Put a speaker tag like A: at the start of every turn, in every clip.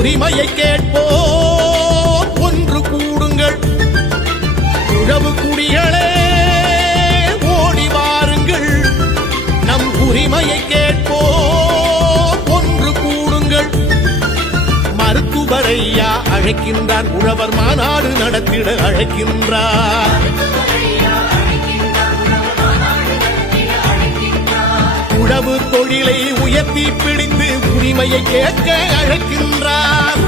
A: உரிமையை கேட்போம். ஒன்று கூடுங்கள். உழவு குடிகளே ஓடி வாருங்கள். நம் உரிமையை கேட்போம். ஒன்று கூடுங்கள். மருத்துவரையா அழைக்கின்றார். உழவர் மாநாடு நடத்திட அழைக்கின்றார். உழவு தொழிலை உயர்த்தி பிடித்து உரிமையை கேட்க அழைக்கின்றார்.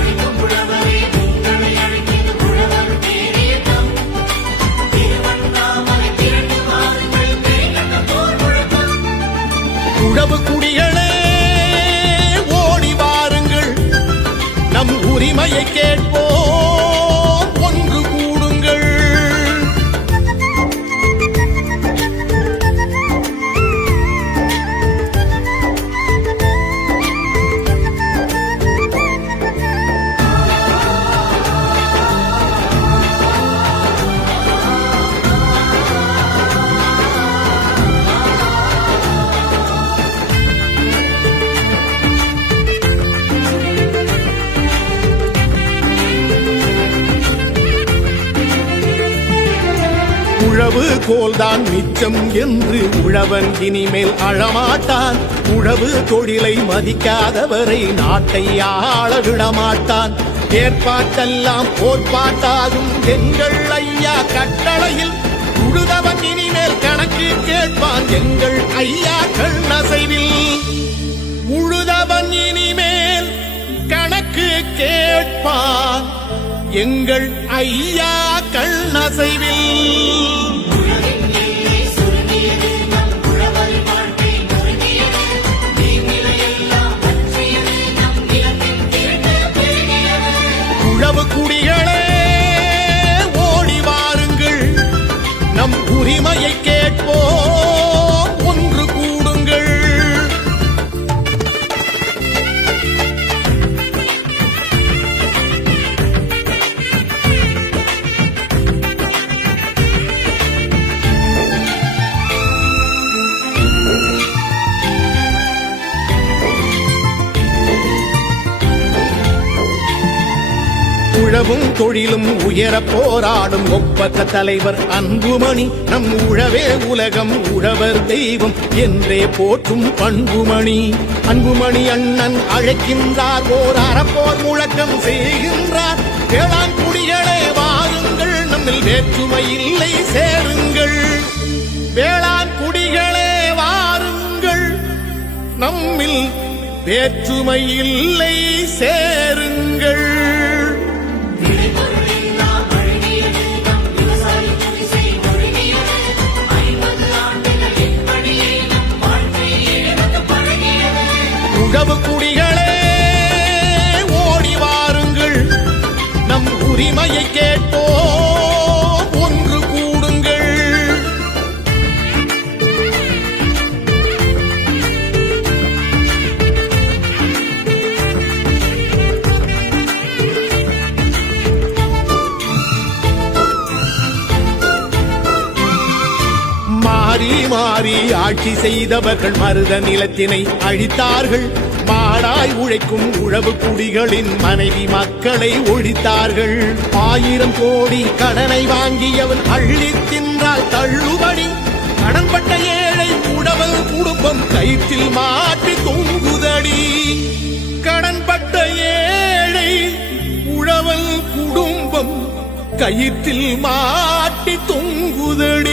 A: உழவு உழவு கோல்தான் மிச்சம் என்று உழவன் இனிமேல் அழமாட்டான். உழவு தொழிலை மதிக்காதவரை நாட்டை ஆள விடமாட்டான் ஏற்பாட்டெல்லாம் போர்ப்பாட்டாகும் எங்கள் ஐயா கட்டளையில். உழுதவன் இனிமேல் கணக்கு கேட்பான் எங்கள் ஐயா கண்ணசைவில் உழுதவன் இனிமேல் கணக்கு கேட்பான் எங்கள் ஐயா கண்ணசைவில் உழவும் தொழிலும் உயர போராடும் ஒப்பக்க தலைவர் அன்புமணி. நம் உழவே உலகம் உழவர் தெய்வம் என்றே போற்றும் பண்புமணி. அன்புமணி அண்ணன் அழைக்கின்றார் ஓர் அறப்போர் முழக்கம் செய்கின்றார். வேளாண்குடிகளே வாருங்கள் நம்மில் வேற்றுமை இல்லை சேருங்கள். வேளாண்குடிகளே வாருங்கள் நம்மில் வேற்றுமை இல்லை சேரு உழவு குடிகளே ஓடி வாருங்கள். நம் உரிமையை கேட்போம். ஆட்சி செய்தவர்கள் மருத நிலத்தினை அழித்தார்கள். மாடாய் உழைக்கும் உழவு குடிகளின் மனைவி மக்களை ஒழித்தார்கள். ஆயிரம் கோடி கடனை வாங்கியவன் அள்ளி தின்றால் தள்ளுபடி. கடன்பட்ட ஏழை உடவல் குடும்பம் கயிற்றில் மாற்றி தொங்குதடி. கடன்பட்ட ஏழை உழவல் குடும்பம் கயிற்றில் மாட்டி தொங்குதடி.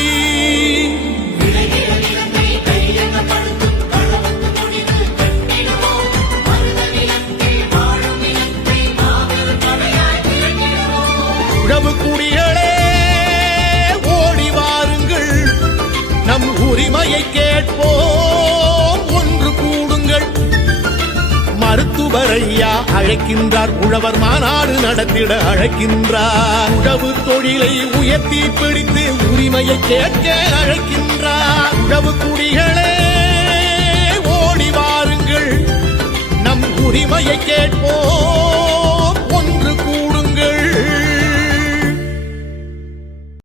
A: உரிமையை கேட்போம். ஒன்று கூடுங்கள். மருத்துவரையா அழைக்கின்றார். உழவர் மாநாடு நடத்திட அழைக்கின்றார். உழவு தொழிலை உயர்த்தி பிடித்து உரிமையை கேட்க அழைக்கின்றார். உழவு குடிகளே ஓடி வாருங்கள். நம் உரிமையை கேட்டு